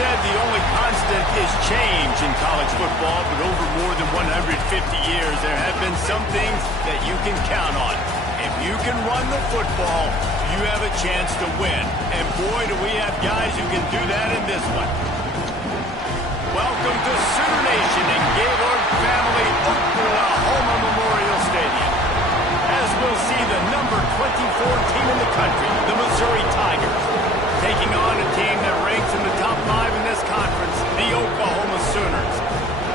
said the only constant is change in college football, but over more than 150 years, there have been some things that you can count on. If you can run the football, you have a chance to win. And boy, do we have guys who can do that in this one. Welcome to Sooner Nation and Gaylord family Oklahoma Memorial Stadium. As we'll see the number 24 team in the country, the Missouri Tigers, taking on a team that ranks in the top 5 in this conference, the Oklahoma Sooners.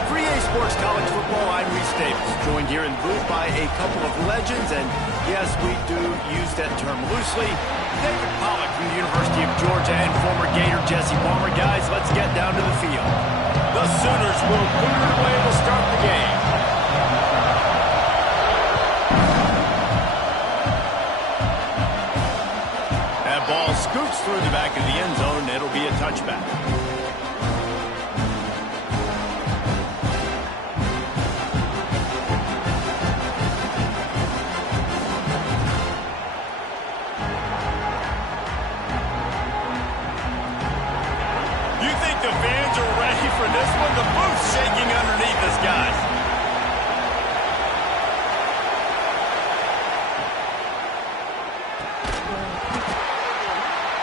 For EA Sports College Football, I'm Reese Davis, joined here in the booth by a couple of legends, and yes, we do use that term loosely. David Pollack from the University of Georgia and former Gator Jesse Palmer. Guys, let's get down to the field. The Sooners will clear it away to start the game. That ball scoots through the back of the end zone. It'll be a touchback. The fans are ready for this one. The booth's shaking underneath us, guys.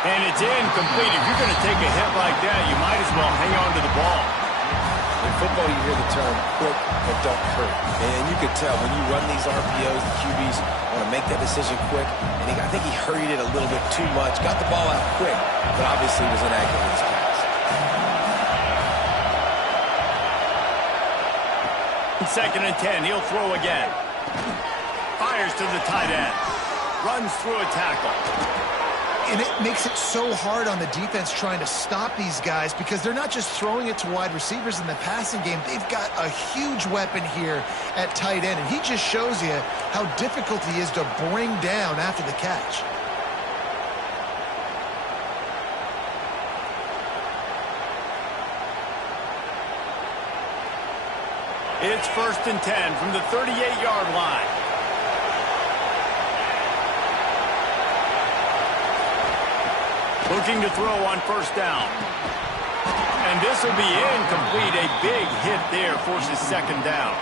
And it's incomplete. If you're going to take a hit like that, you might as well hang on to the ball. In football, you hear the term quick but don't hurt. And you can tell when you run these RPOs, the QBs want to make that decision quick. And I think he hurried it a little bit too much. Got the ball out quick, but obviously was inaccurate in his pass. Second and 10, he'll throw again. Fires to the tight end. Runs through a tackle. And it makes it so hard on the defense trying to stop these guys because they're not just throwing it to wide receivers in the passing game. They've got a huge weapon here at tight end, and he just shows you how difficult he is to bring down after the catch. It's 1st and 10 from the 38-yard line. Looking to throw on 1st down. And this will be incomplete. A big hit there forces 2nd down.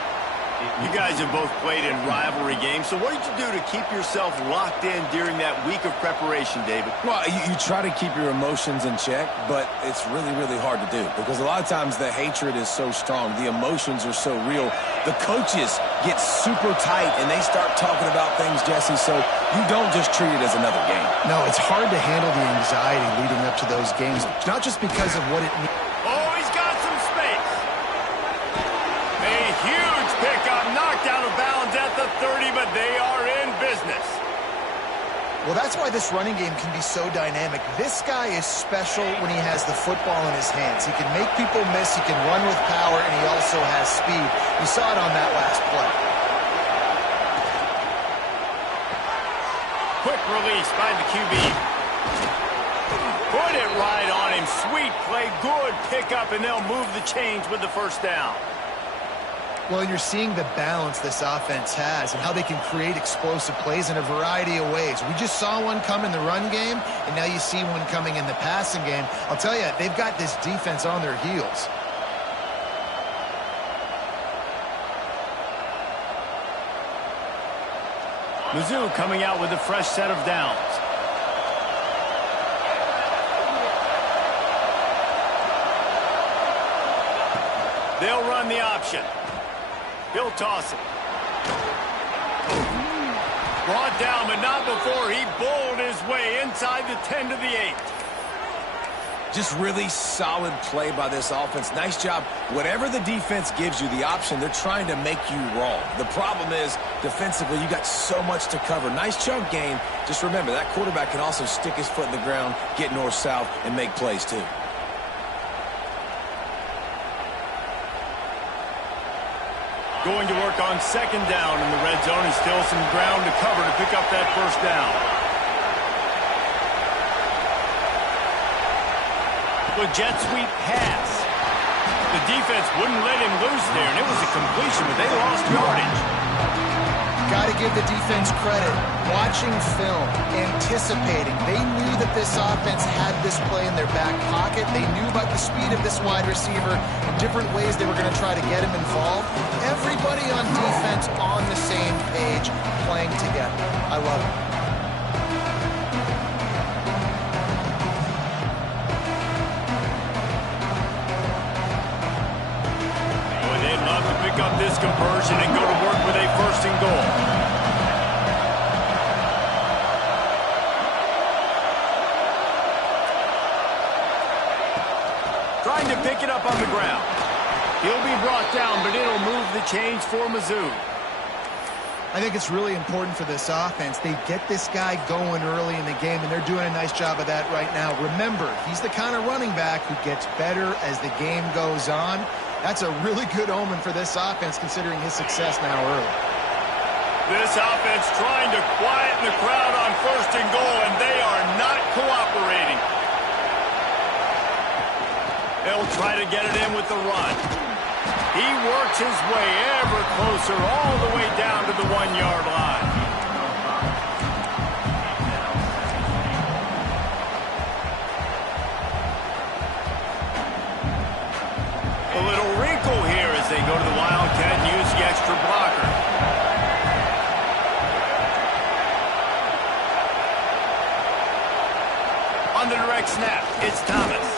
You guys have both played in rivalry games, so what did you do to keep yourself locked in during that week of preparation, David? Well, you try to keep your emotions in check, but it's really, really hard to do because a lot of times the hatred is so strong. The emotions are so real. The coaches get super tight, and they start talking about things, Jesse, so you don't just treat it as another game. No, it's hard to handle the anxiety leading up to those games, not just because of what it means. Oh, he's got some space. A huge pickup, knocked out of bounds at the 30, but they are in business. Well, that's why this running game can be so dynamic. This guy is special when he has the football in his hands. He can make people miss, he can run with power, and he also has speed. We saw it on that last play. Quick release by the QB. Put it right on him. Sweet play, good pickup, and they'll move the chains with the 1st down. Well, you're seeing the balance this offense has and how they can create explosive plays in a variety of ways. We just saw one come in the run game, and now you see one coming in the passing game. I'll tell you, they've got this defense on their heels. Mizzou coming out with a fresh set of downs. They'll run the option. He'll toss it. Brought down, but not before he bowled his way inside the 10 to the 8. Just really solid play by this offense. Nice job. Whatever the defense gives you, the option, they're trying to make you wrong. The problem is, defensively, you got so much to cover. Nice chunk game. Just remember, that quarterback can also stick his foot in the ground, get north-south, and make plays too. Going to work on 2nd down in the red zone, and still some ground to cover to pick up that 1st down. The jet sweep pass. The defense wouldn't let him loose there, and it was a completion, but they lost yardage. Got to give the defense credit. Watching film, anticipating. They knew that this offense had this play in their back pocket. They knew about the speed of this wide receiver and different ways they were going to try to get him involved. Everybody on defense on the same page, playing together. I love it. Pick up this conversion and go to work with a first and goal. Trying to pick it up on the ground. He'll be brought down, but it'll move the chains for Mizzou. I think it's really important for this offense. They get this guy going early in the game, and they're doing a nice job of that right now. Remember, he's the kind of running back who gets better as the game goes on. That's a really good omen for this offense, considering his success now early. This offense trying to quieten the crowd on first and goal, and they are not cooperating. They'll try to get it in with the run. He works his way ever closer all the way down to the 1-yard line. A little wrinkle here as they go to the Wildcat and use the extra blocker. On the direct snap, it's Thomas.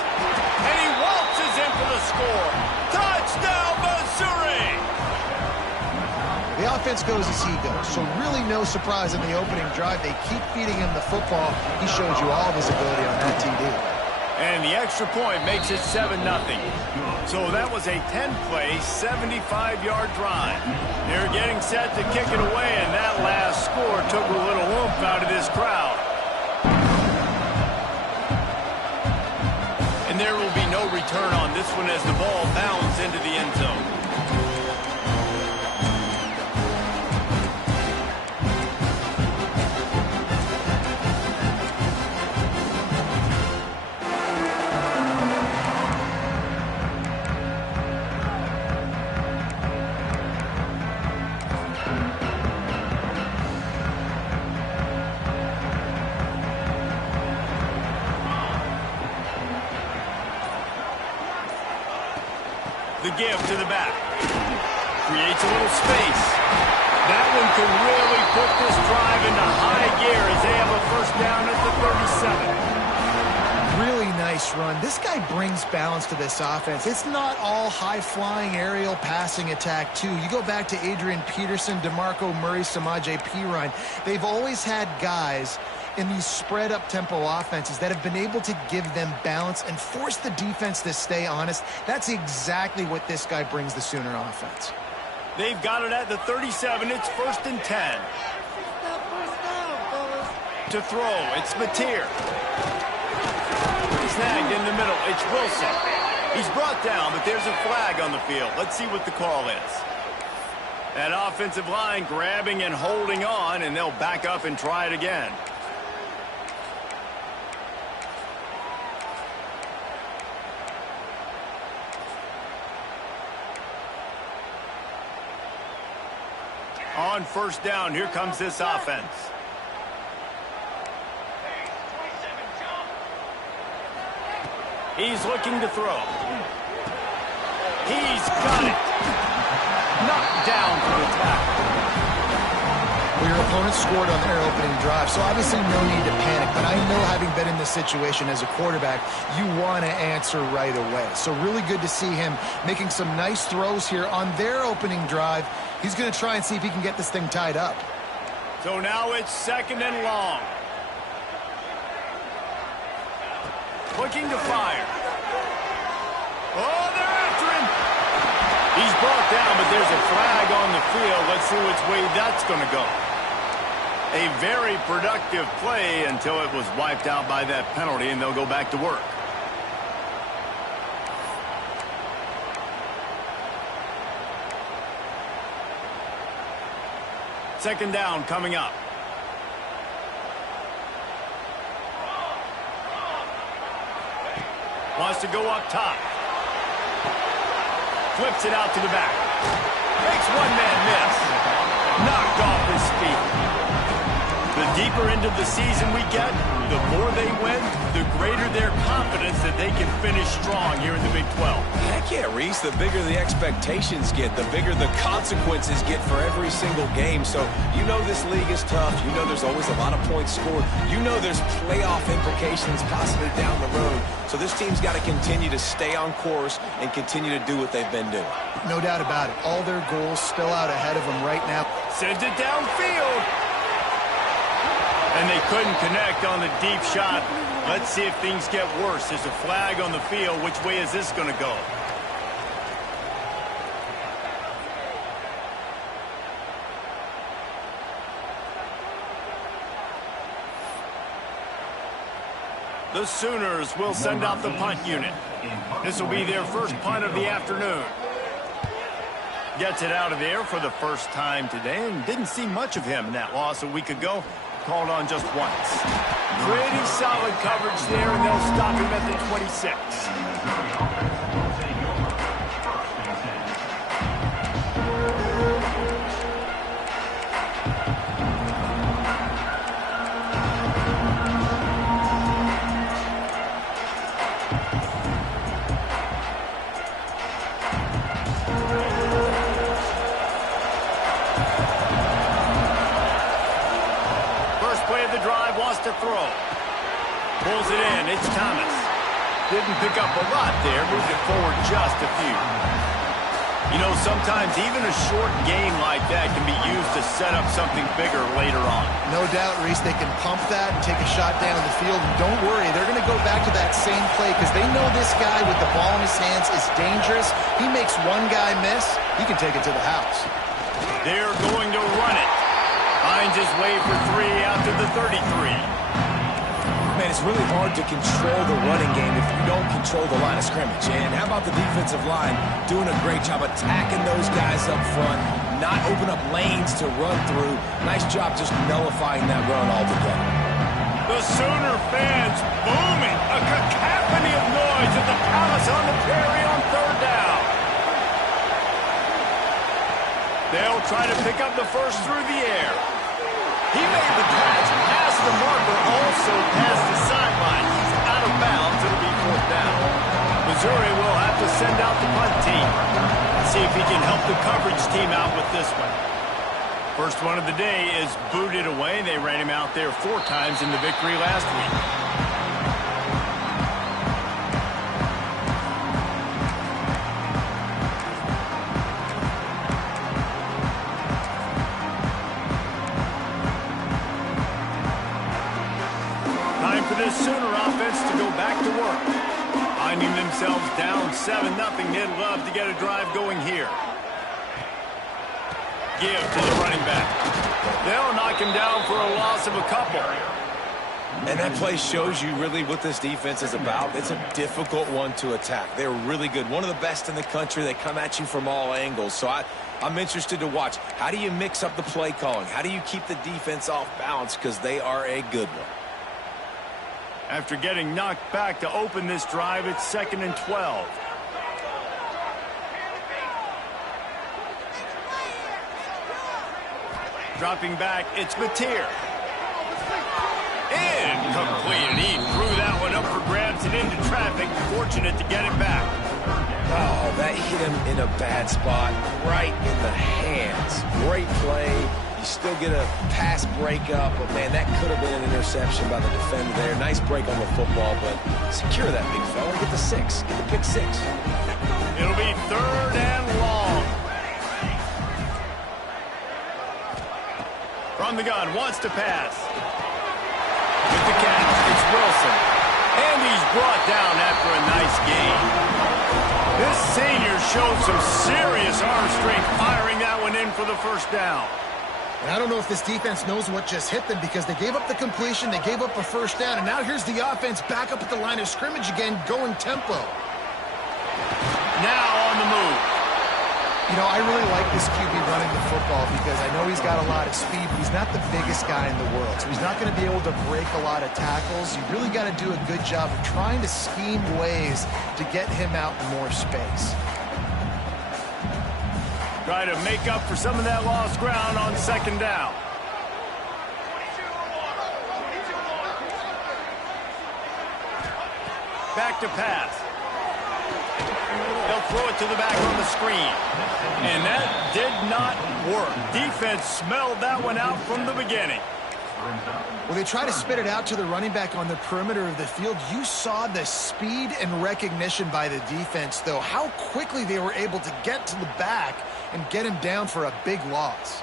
And he waltzes in for the score. Touchdown, Missouri! The offense goes as he goes, so really no surprise in the opening drive. They keep feeding him the football. He showed you all of his ability on that TD. And the extra point makes it 7-0. So that was a 10-play, 75-yard drive. They're getting set to kick it away, and that last score took a little oomph out of this crowd. And there will be no return on this one as the ball bounds into the end zone. The give to the back. Creates a little space. That one could really put this drive into high gear as they have a first down at the 37. Really nice run. This guy brings balance to this offense. It's not all high-flying aerial passing attack, too. You go back to Adrian Peterson, DeMarco Murray, Samaje Perine. They've always had guys in these spread-up tempo offenses that have been able to give them balance and force the defense to stay honest. That's exactly what this guy brings the Sooner offense. They've got it at the 37. It's 1st and 10. To throw, it's Mateer. Snagged in the middle, it's Wilson. He's brought down, but there's a flag on the field. Let's see what the call is. That offensive line grabbing and holding on, and they'll back up and try it again. On first down, here comes this offense. He's looking to throw. He's got it. Knocked down for the tackle. Well, your opponent scored on their opening drive, so obviously no need to panic. But I know, having been in this situation as a quarterback, you want to answer right away. So really good to see him making some nice throws here on their opening drive. He's going to try and see if he can get this thing tied up. So now it's 2nd and long. Looking to fire. Oh, they're after him. He's brought down, but there's a flag on the field. Let's see which way that's going to go. A very productive play until it was wiped out by that penalty, and they'll go back to work. Second down coming up. Wants to go up top. Flips it out to the back. Makes one man miss. Knocked off his feet. deeper into the season we get, the more they win, the greater their confidence that they can finish strong here in the Big 12. Heck yeah, Reese. The bigger the expectations get, the bigger the consequences get for every single game. So you know this league is tough. You know there's always a lot of points scored. You know there's playoff implications possibly down the road. So this team's got to continue to stay on course and continue to do what they've been doing. No doubt about it. All their goals still out ahead of them right now. Sends it downfield. And they couldn't connect on the deep shot. Let's see if things get worse. There's a flag on the field. Which way is this going to go? The Sooners will send out the punt unit. This will be their first punt of the afternoon. Gets it out of there for the first time today, and didn't see much of him in that loss a week ago. Called on just once. Pretty solid coverage there, and they'll stop him at the 26. To throw. Pulls it in. It's Thomas. Didn't pick up a lot there. Moved it forward just a few. You know, sometimes even a short game like that can be used to set up something bigger later on. No doubt, Reese, they can pump that and take a shot down the field. And don't worry, they're going to go back to that same play because they know this guy with the ball in his hands is dangerous. He makes one guy miss, he can take it to the house. They're going to run it. Finds his way for 3 out to the 33. Man, it's really hard to control the running game if you don't control the line of scrimmage. And how about the defensive line doing a great job attacking those guys up front, not open up lanes to run through. Nice job just nullifying that run altogether. The Sooner fans booming. A cacophony of noise at the Palace on the Prairie on 3rd down. They'll try to pick up the first through the air. He made the catch, past the marker, also past the sideline. He's out of bounds. It'll be 4th down. Missouri will have to send out the punt team. See if he can help the coverage team out with this one. First one of the day is booted away. They ran him out there 4 times in the victory last week. This Sooner offense to go back to work. Finding themselves down 7-0, they'd love to get a drive going here. Give to the running back. They'll knock him down for a loss of a couple. And that play shows you really what this defense is about. It's a difficult one to attack. They're really good. One of the best in the country. They come at you from all angles. So I'm interested to watch. How do you mix up the play calling? How do you keep the defense off balance? Because they are a good one. After getting knocked back to open this drive, it's 2nd and 12. Dropping back, it's Mateer. Incomplete. He threw that one up for grabs and into traffic. Fortunate to get it back. Oh, that hit him in a bad spot, right in the hands. Great play. You still get a pass breakup, but man, that could have been an interception by the defender there. Nice break on the football, but secure that big fella. Get the 6. Get the pick 6. It'll be 3rd and long. From the gun, wants to pass. With the catch, it's Wilson. And he's brought down after a nice gain. This senior showed some serious arm strength firing that one in for the first down. And I don't know if this defense knows what just hit them because they gave up the completion, they gave up a first down, and now here's the offense back up at the line of scrimmage again, going tempo. Now on the move. You know, I really like this QB running the football because I know he's got a lot of speed, but he's not the biggest guy in the world. So he's not going to be able to break a lot of tackles. You really got to do a good job of trying to scheme ways to get him out in more space. Try to make up for some of that lost ground on 2nd down. Back to pass. They'll throw it to the back on the screen. And that did not work. Defense smelled that one out from the beginning. Well, they try to spit it out to the running back on the perimeter of the field. You saw the speed and recognition by the defense, though, how quickly they were able to get to the back and get him down for a big loss.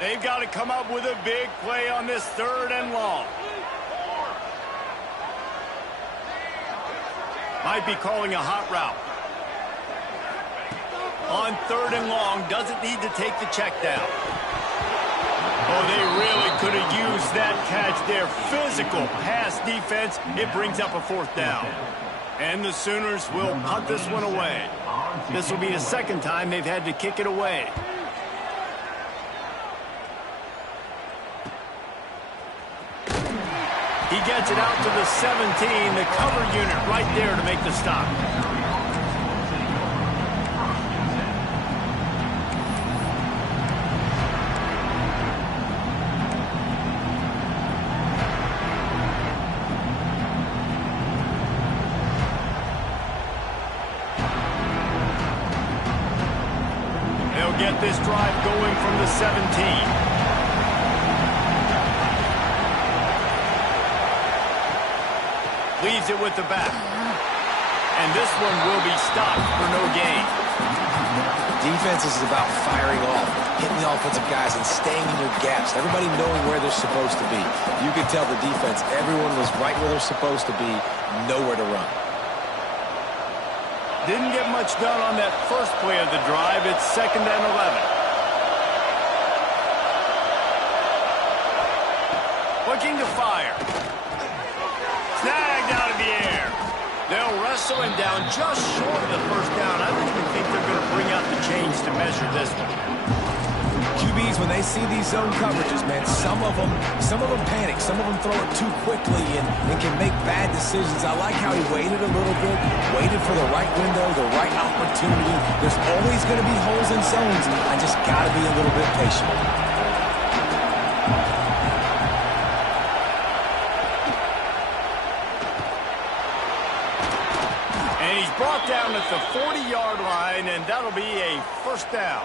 They've got to come up with a big play on this 3rd and long. Might be calling a hot route. On 3rd and long, doesn't need to take the check down. Oh, they really could have used that catch there. Physical pass defense. It brings up a 4th down. And the Sooners will punt this one away. This will be the 2nd time they've had to kick it away. He gets it out to the 17. The cover unit right there to make the stop. They'll get this drive going from the 17. Leaves it with the back. And this one will be stopped for no gain. Defense is about firing off, hitting the offensive guys and staying in your gaps. Everybody knowing where they're supposed to be. You could tell the defense, everyone was right where they're supposed to be, nowhere to run. Didn't get much done on that first play of the drive. It's 2nd and 11. Looking to fire. Snagged out of the air. They'll wrestle him down just short of the 1st down. I don't even think they're going to bring out the chains to measure this one. QBs, when they see these zone coverages, man, some of them panic. Some of them throw it too quickly and can make bad decisions. I like how he waited a little bit, waited for the right window, the right opportunity. There's always going to be holes in zones. I just got to be a little bit patient. Brought down at the 40-yard line, and that'll be a 1st down.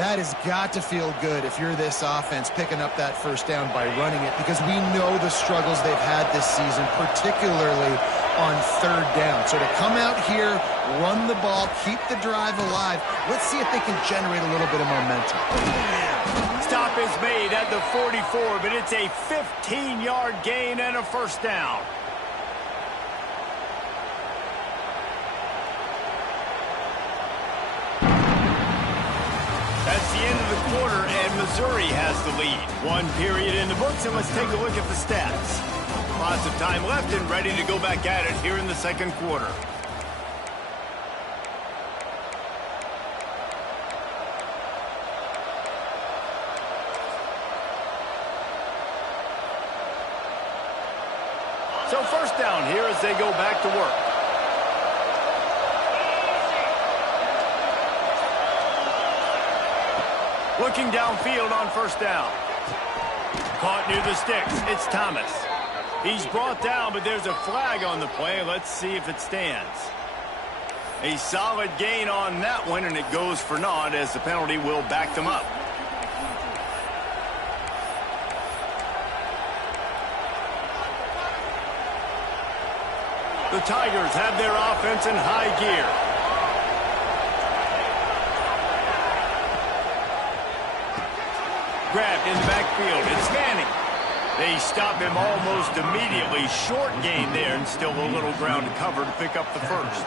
That has got to feel good if you're this offense picking up that 1st down by running it, because we know the struggles they've had this season, particularly on 3rd down. So to come out here, run the ball, keep the drive alive, let's see if they can generate a little bit of momentum. Stop is made at the 44, but it's a 15-yard gain and a 1st down. That's the end of the quarter, and Missouri has the lead. 1 period in the books, and let's take a look at the stats. Lots of time left and ready to go back at it here in the 2nd quarter. So 1st down here as they go back to work. Looking downfield on 1st down. Caught near the sticks. It's Thomas. He's brought down, but there's a flag on the play. Let's see if it stands. A solid gain on that one, and it goes for naught as the penalty will back them up. The Tigers have their offense in high gear. Grabbed in the backfield. It's Manning. They stop him almost immediately. Short gain there, and still a little ground to cover to pick up the 1st.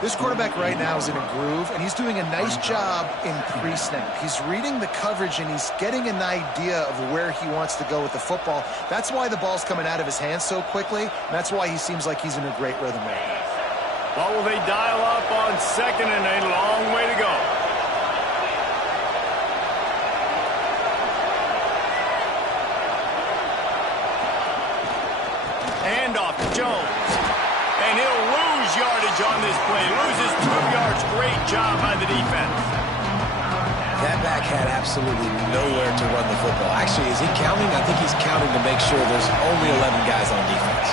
This quarterback right now is in a groove, and he's doing a nice job in pre-snap. He's reading the coverage, and he's getting an idea of where he wants to go with the football. That's why the ball's coming out of his hands so quickly, and that's why he seems like he's in a great rhythm right now. What will they dial up on 2nd, and a long way to go? Handoff to Jones. And he'll lose yardage on this play. Loses 2 yards. Great job by the defense. That back had absolutely nowhere to run the football. Actually, is he counting? I think he's counting to make sure there's only 11 guys on defense.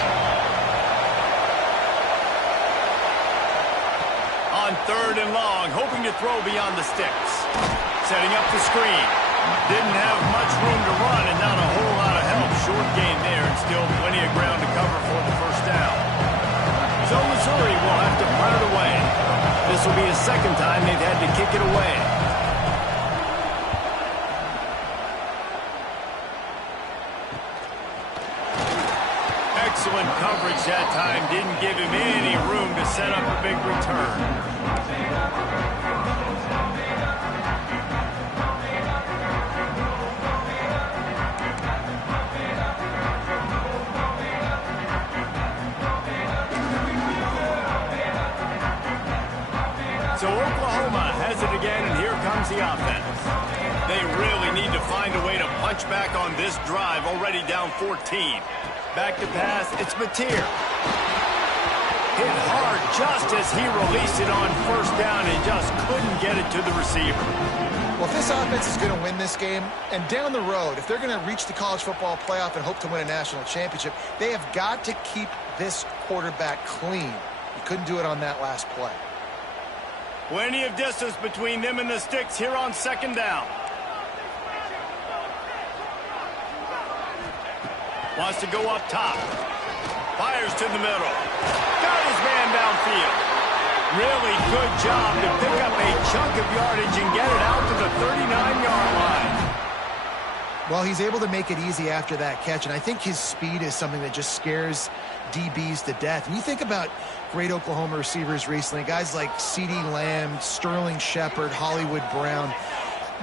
On 3rd and long, hoping to throw beyond the sticks. Setting up the screen. Didn't have much room to run and not a whole lot of help. Short gain there and still plenty of ground to cover for the first down. So Missouri will have to punt it away. This will be the second time they've had to kick it away. Excellent coverage that time. Didn't give him any room to set up a big return. So Oklahoma has it again, and here comes the offense. They really need to find a way to punch back on this drive, already down 14. Back to pass, it's Mateer. Hit hard just as he released it on first down and just couldn't get it to the receiver. Well, if this offense is going to win this game, and down the road, if they're going to reach the college football playoff and hope to win a national championship, they have got to keep this quarterback clean. He couldn't do it on that last play. Plenty of distance between them and the sticks here on 2nd down. Wants to go up top. Fires to the middle. Got his man downfield. Really good job to pick up a chunk of yardage and get it out to the 39-yard line. Well, he's able to make it easy after that catch, and I think his speed is something that just scares DBs to death. And you think about great Oklahoma receivers recently, guys like CeeDee Lamb, Sterling Shepard, Hollywood Brown.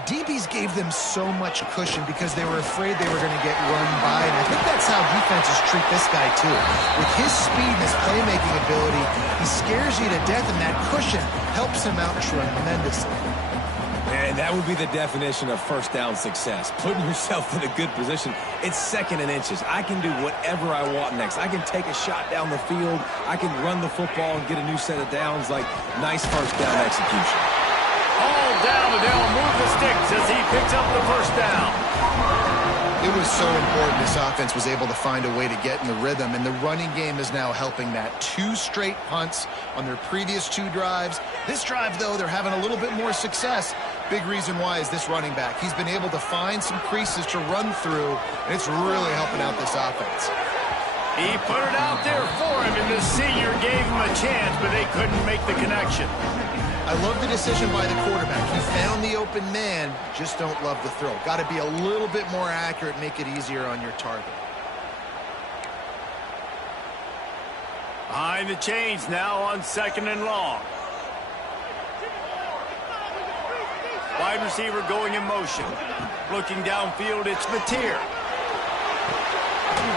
DBs gave them so much cushion because they were afraid they were going to get run by, and I think that's how defenses treat this guy too. With his speed and his playmaking ability, he scares you to death, and that cushion helps him out tremendously. And that would be the definition of first down success. Putting yourself in a good position. It's 2nd and inches. I can do whatever I want next. I can take a shot down the field. I can run the football and get a new set of downs. Like, nice first down execution. All down, and they'll move the sticks as he picks up the first down. It was so important this offense was able to find a way to get in the rhythm, and the running game is now helping that. 2 straight punts on their previous 2 drives. This drive, though, they're having a little bit more success. Big reason why is this running back. He's been able to find some creases to run through, and it's really helping out this offense. He put it out there for him, and the senior gave him a chance, but they couldn't make the connection. I love the decision by the quarterback. He found the open man, just don't love the throw. Got to be a little bit more accurate, make it easier on your target. Behind the chains now on 2nd and long. Wide receiver going in motion. Looking downfield, it's Mateer.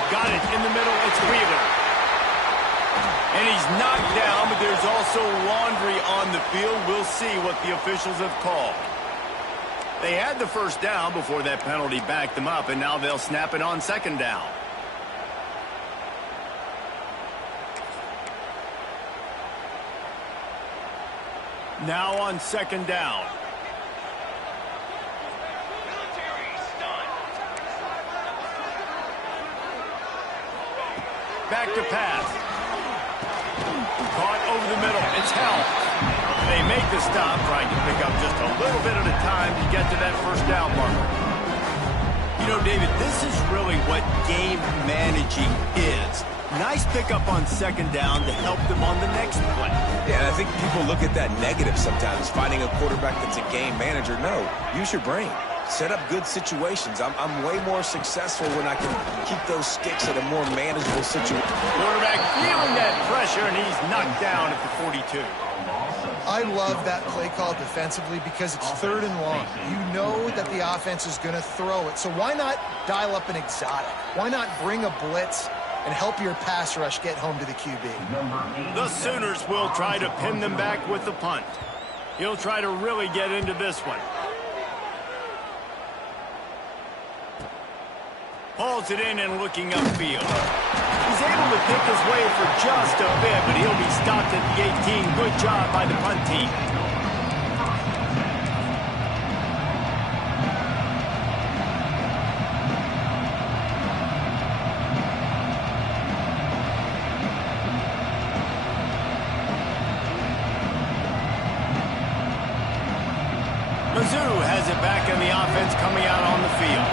Got it in the middle, it's Wheeler. And he's knocked down, but there's also laundry on the field. We'll see what the officials have called. They had the first down before that penalty backed them up, and now they'll snap it on 2nd down. Now on 2nd down. Back to pass. Caught over the middle. It's held. They make the stop, trying to pick up just a little bit at a time to get to that first down marker. You know, David, this is really what game managing is. Nice pickup on 2nd down to help them on the next play. Yeah, and I think people look at that negative sometimes, finding a quarterback that's a game manager. No, use your brain. Set up good situations. I'm way more successful when I can keep those sticks at a more manageable situation. Quarterback feeling that pressure, and he's knocked down at the 42. I love that play call defensively because it's 3rd and long. You know that the offense is going to throw it. So why not dial up an exotic? Why not bring a blitz and help your pass rush get home to the QB? The Sooners will try to pin them back with the punt. He'll try to really get into this one. Hauls it in and looking upfield. He's able to pick his way for just a bit, but he'll be stopped at the 18. Good job by the punt team. Sue has it back in the offense coming out on the field.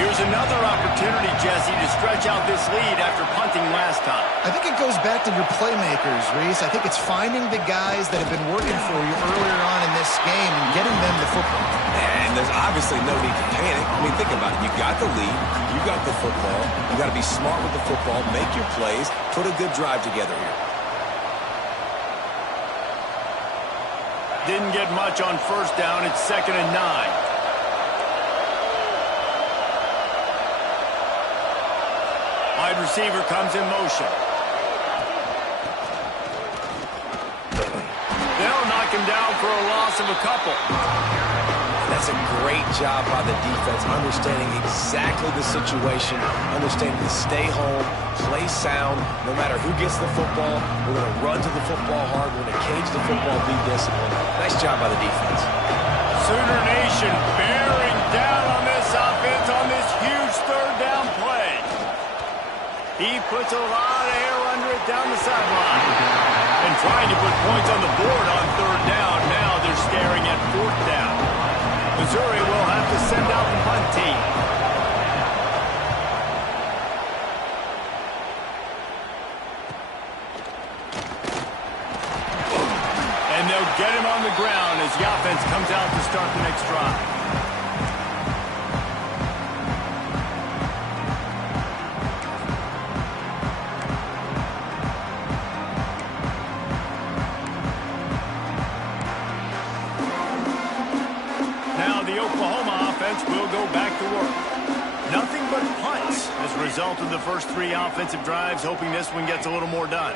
Here's another opportunity, Jesse, to stretch out this lead after punting last time. I think it goes back to your playmakers, Reese. I think it's finding the guys that have been working for you earlier on in this game and getting them the football. And there's obviously no need to panic. I mean, think about it. You got the lead. You got the football. You got to be smart with the football, make your plays, put a good drive together here. Didn't get much on first down. It's 2nd and 9. Wide receiver comes in motion. They'll knock him down for a loss of a couple. That's a great job by the defense, understanding exactly the situation, understanding to stay home, play sound. No matter who gets the football, we're going to run to the football hard. We're going to cage the football, be disciplined. Nice job by the defense. Sooner Nation bearing down on this offense on this huge 3rd down play. He puts a lot of air under it down the sideline. And trying to put points on the board on 3rd down. Now they're staring at 4th down. Missouri will have to send out the punt team. And they'll get him on the ground as the offense comes out to start the next drive. Will go back to work. Nothing but punts as a result of the first 3 offensive drives, hoping this one gets a little more done.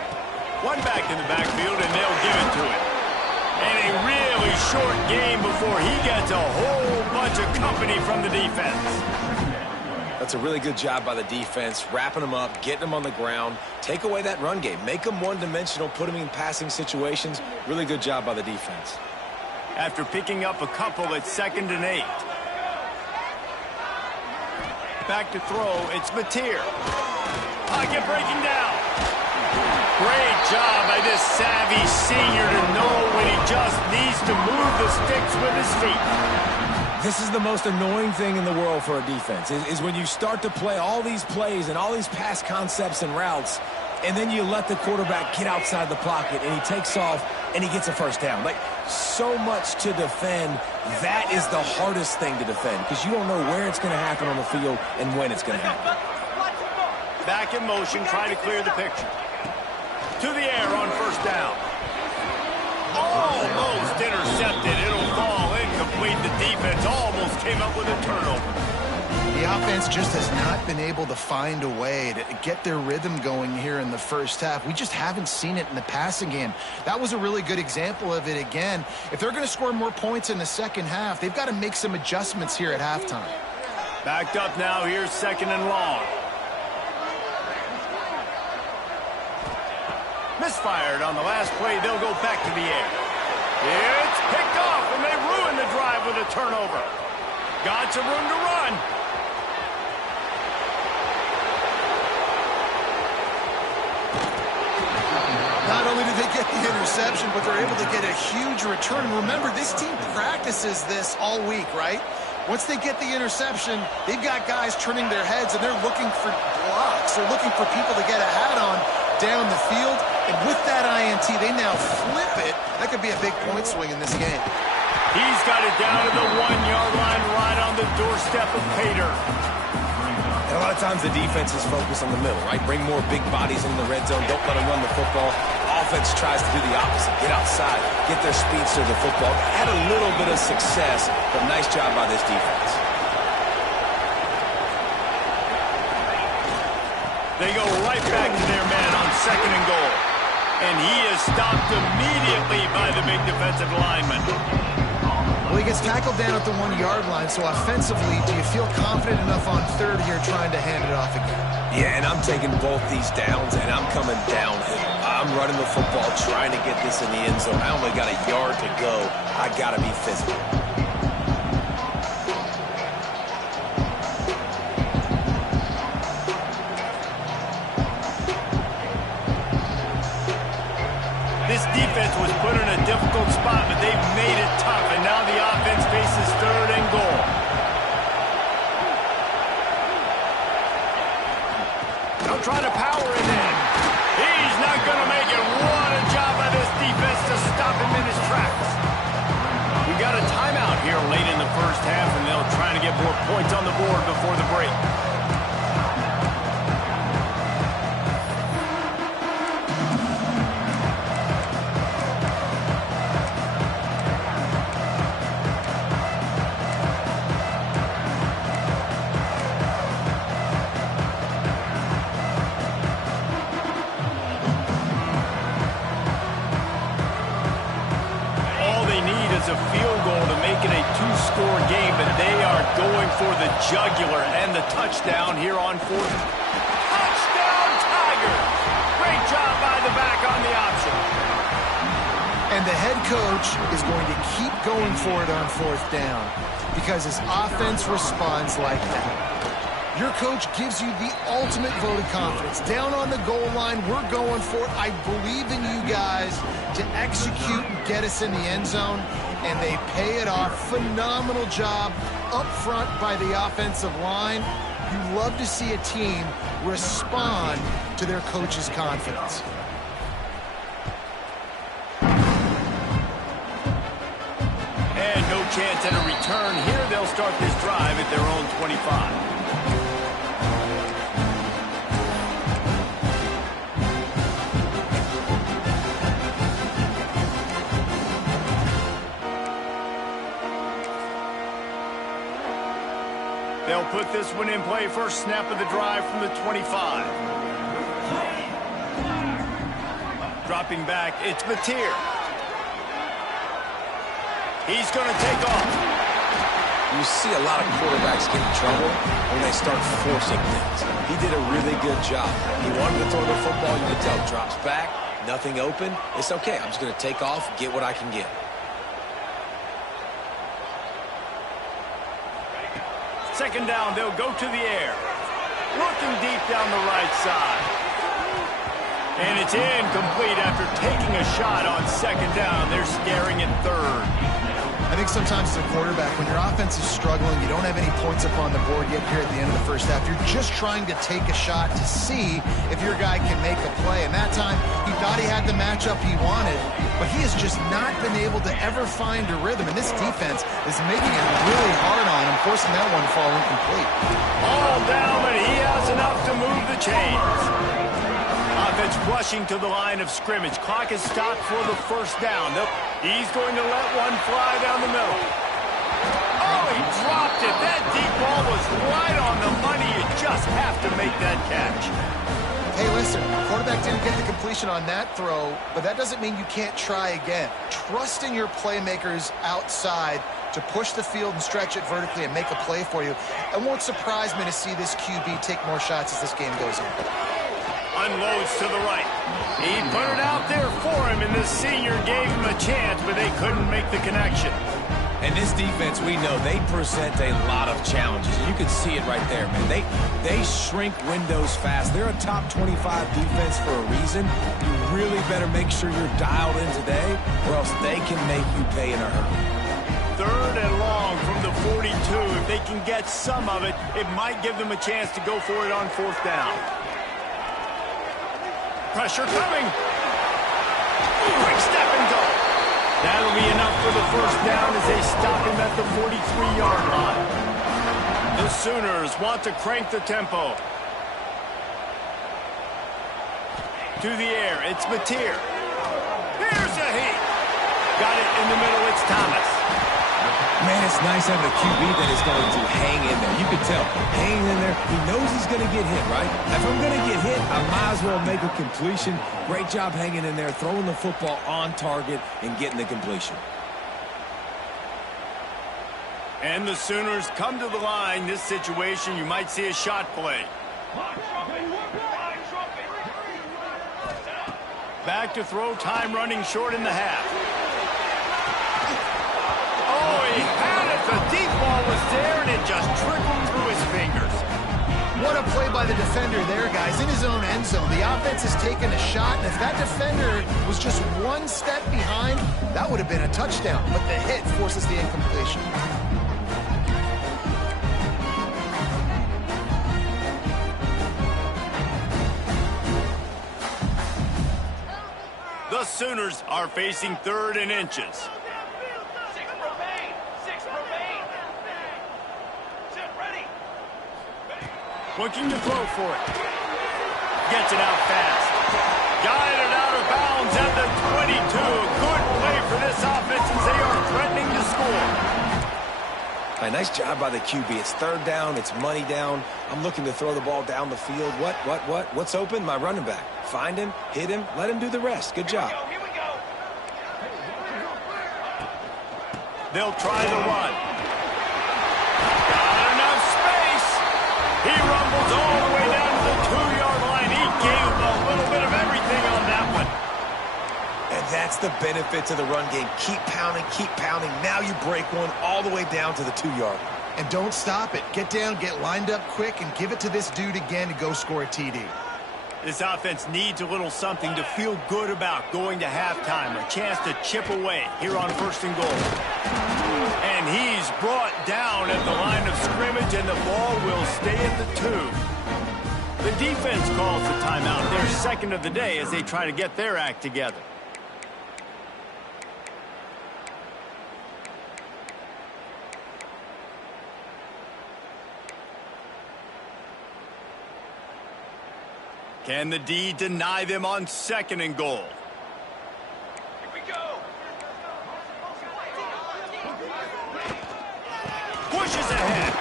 One back in the backfield, and they'll give it to him. And a really short game before he gets a whole bunch of company from the defense. That's a really good job by the defense, wrapping them up, getting them on the ground. Take away that run game. Make them one-dimensional, put them in passing situations. Really good job by the defense. After picking up a couple, it's 2nd and 8. Back to throw, it's Mateer. Pocket breaking down. Great job by this savvy senior to know when he just needs to move the sticks with his feet. This is the most annoying thing in the world for a defense, is when you start to play all these plays and all these pass concepts and routes, and then you let the quarterback get outside the pocket, and he takes off, and he gets a first down. Like, so much to defend. That is the hardest thing to defend because you don't know where it's going to happen on the field and when it's going to happen. Back in motion, trying to clear the picture. To the air on first down. Almost intercepted. It'll fall incomplete. The defense almost came up with a turnover. The offense just has not been able to find a way to get their rhythm going here in the first half. We just haven't seen it in the passing game. That was a really good example of it again. If they're going to score more points in the second half, they've got to make some adjustments here at halftime. Backed up now. Here's 2nd and long. Misfired on the last play. They'll go back to the air. It's picked off, and they ruin the drive with a turnover. Got some room to run. Not only do they get the interception, but they're able to get a huge return. And remember, this team practices this all week, right? Once they get the interception, they've got guys turning their heads, and they're looking for blocks. They're looking for people to get a hat on down the field. And with that INT, they now flip it. That could be a big point swing in this game. He's got it down to the 1-yard line right on the doorstep of Pater. And a lot of times the defense is focused on the middle, right? Bring more big bodies in the red zone. Don't let them run the football. Offense tries to do the opposite. Get outside. Get their speedster the football. Had a little bit of success, but nice job by this defense. They go right back to their man on 2nd and goal. And he is stopped immediately by the big defensive lineman. Well, he gets tackled down at the 1-yard line, so offensively, do you feel confident enough on 3rd here trying to hand it off again? Yeah, and I'm taking both these downs, and I'm coming downhill. I'm running the football, trying to get this in the end zone. I only got a yard to go. I got to be physical. This defense was put in a difficult spot, but they've made it tough, and now the offense faces 3rd More points on the board before the break. A field goal to make it a two-score game, but they are going for the jugular and the touchdown here on fourth. Touchdown, Tigers! Great job by the back on the option. And the head coach is going to keep going for it on fourth down because his offense responds like that. Your coach gives you the ultimate vote of confidence. Down on the goal line, we're going for it. I believe in you guys to execute and get us in the end zone, and they pay it off. Phenomenal job up front by the offensive line. You love to see a team respond to their coach's confidence. And no chance at a return here. They'll start this drive at their own 25. They'll put this one in play. First snap of the drive from the 25. Dropping back, it's Mateer. He's going to take off. You see a lot of quarterbacks get in trouble when they start forcing things. He did a really good job. He wanted to throw the football. You can tell. Drops back, nothing open. It's okay. I'm just going to take off, get what I can get. Second down, they'll go to the air. Looking deep down the right side. And it's incomplete after taking a shot on second down. They're scaring at third. I think sometimes as a quarterback, when your offense is struggling, you don't have any points up on the board yet here at the end of the first half. You're just trying to take a shot to see if your guy can make a play. And that time, he thought he had the matchup he wanted, but he has just not been able to ever find a rhythm. And this defense is making it really hard on him, forcing that one to fall incomplete. All down, but he has enough to move the chains. Offense rushing to the line of scrimmage. Clock is stopped for the first down. He's going to let one fly down the middle. Oh, he dropped it. That deep ball was right on the money. You just have to make that catch. Hey, listen, quarterback didn't get the completion on that throw, but that doesn't mean you can't try again. Trust in your playmakers outside to push the field and stretch it vertically and make a play for you. It won't surprise me to see this QB take more shots as this game goes on. Unloads to the right. He put it out there for him, and the senior gave him a chance, but they couldn't make the connection. And this defense, we know, they present a lot of challenges. You can see it right there, man. They shrink windows fast. They're a top 25 defense for a reason. You really better make sure you're dialed in today, or else they can make you pay in a hurry. Third and long from the 42. If they can get some of it, it might give them a chance to go for it on fourth down. Pressure coming. Quick step and go. That'll be enough for the first down as they stop him at the 43-yard line. The Sooners want to crank the tempo. To the air, it's Mateer. Here's a heat. Got it in the middle, it's Thomas. Man, it's nice having a QB that is going to hang in there. You can tell, hanging in there, he knows he's going to get hit, right? If I'm going to get hit, I might as well make a completion. Great job hanging in there, throwing the football on target and getting the completion. And the Sooners come to the line. This situation, you might see a shot play. Back to throw, time running short in the half. Oh, he had it. The deep ball was there, and it just trickled through his fingers. What a play by the defender there, guys. In his own end zone, the offense has taken a shot, and if that defender was just one step behind, that would have been a touchdown. But the hit forces the incompletion. The Sooners are facing 3rd and inches. Looking to throw for it. Gets it out fast. Guided out of bounds at the 22. Good play for this offense as they are threatening to score. Right, nice job by the QB. It's third down. It's money down. I'm looking to throw the ball down the field. What's open? My running back. Find him, hit him, let him do the rest. Good job. Here we go. They'll try the run. Got enough space. He rumbles all the way down to the 2-yard line. He gave a little bit of everything on that one. And that's the benefit to the run game. Keep pounding, keep pounding. Now you break one all the way down to the 2-yard. And don't stop it. Get down, get lined up quick, and give it to this dude again to go score a TD. This offense needs a little something to feel good about going to halftime. A chance to chip away here on 1st and goal. And he's brought down at the line of scrimmage, and the ball will stay at the 2. The defense calls the timeout. Their second of the day as they try to get their act together. Can the D deny them on 2nd and goal? Here we go. Pushes ahead.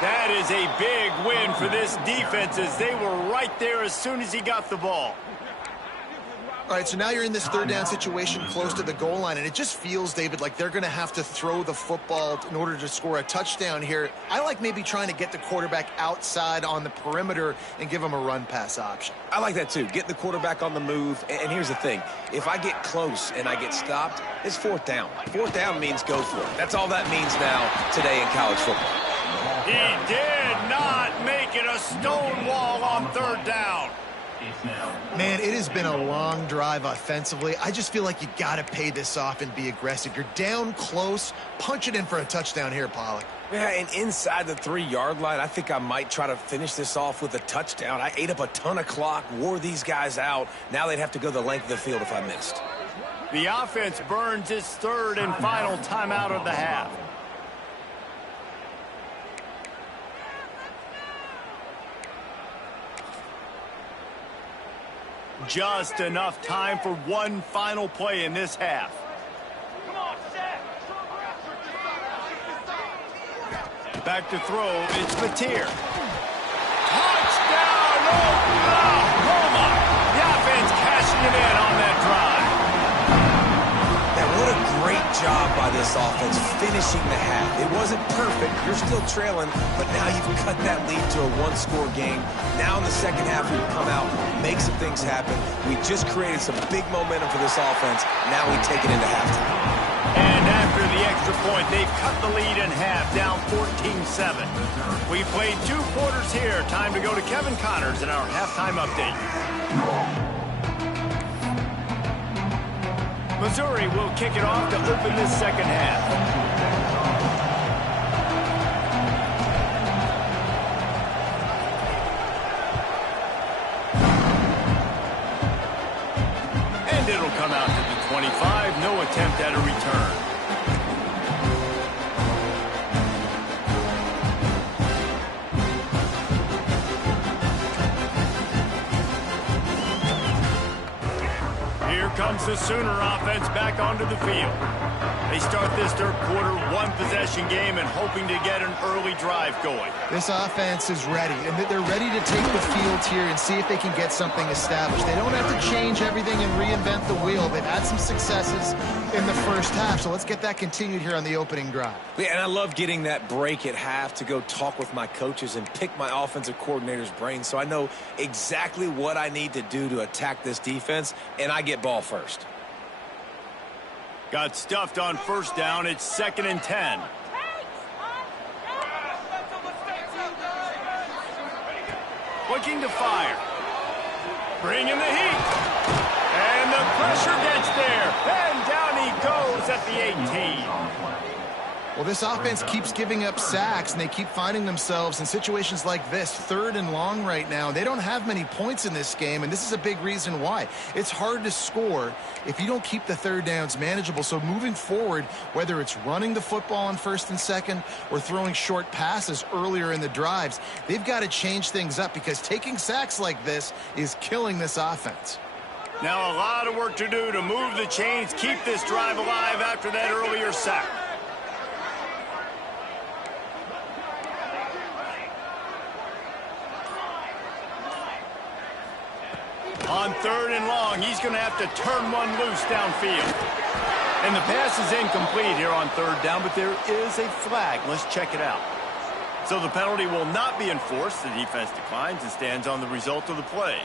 That is a big win for this defense as they were right there as soon as he got the ball. All right, so now you're in this 3rd down situation close to the goal line, and it just feels, David, like they're going to have to throw the football in order to score a touchdown here. I like maybe trying to get the quarterback outside on the perimeter and give him a run-pass option. I like that, too. Get the quarterback on the move. And here's the thing. If I get close and I get stopped, it's 4th down. 4th down means go for it. That's all that means now today in college football. He did not make it a stone wall on 3rd down. Man, it has been a long drive offensively. I just feel like you got to pay this off and be aggressive. You're down close. Punch it in for a touchdown here, Pollock. Yeah, and inside the 3-yard line, I think I might try to finish this off with a touchdown. I ate up a ton of clock, wore these guys out. Now they'd have to go the length of the field if I missed. The offense burns its 3rd and final timeout of the half. Just enough time for one final play in this half. Back to throw, it's Mateer. Touchdown, Oklahoma! The offense cashing it in on that drive. Now, what a great job by this offense finishing the half. It wasn't perfect. You're still trailing, but now you've cut that lead to a 1-score game. Now in the second half, we come out, make some things happen. We just created some big momentum for this offense. Now we take it into halftime. And after the extra point, they've cut the lead in half, down 14-7. We played 2 quarters here. Time to go to Kevin Connors in our halftime update. Missouri will kick it off to open this second half. It'll come out to the 25. No attempt at a return. Here comes the Sooner offense back onto the field. They start this 3rd quarter 1-possession game and hoping to get an early drive going. This offense is ready, and they're ready to take the field here and see if they can get something established. They don't have to change everything and reinvent the wheel. They've had some successes in the first half, so let's get that continued here on the opening drive. Yeah, and I love getting that break at half to go talk with my coaches and pick my offensive coordinator's brain so I know exactly what I need to do to attack this defense, and I get ball first. Got stuffed on 1st down. It's 2nd and 10. Looking to fire. Bringing the heat. And the pressure gets there. And down he goes at the 18. Well, this offense keeps giving up sacks, and they keep finding themselves in situations like this, 3rd and long right now. They don't have many points in this game, and this is a big reason why. It's hard to score if you don't keep the 3rd downs manageable. So moving forward, whether it's running the football on 1st and 2nd or throwing short passes earlier in the drives, they've got to change things up because taking sacks like this is killing this offense. Now a lot of work to do to move the chains, keep this drive alive after that earlier sack. On 3rd and long, he's going to have to turn one loose downfield. And the pass is incomplete here on 3rd down, but there is a flag. Let's check it out. So the penalty will not be enforced. The defense declines and stands on the result of the play.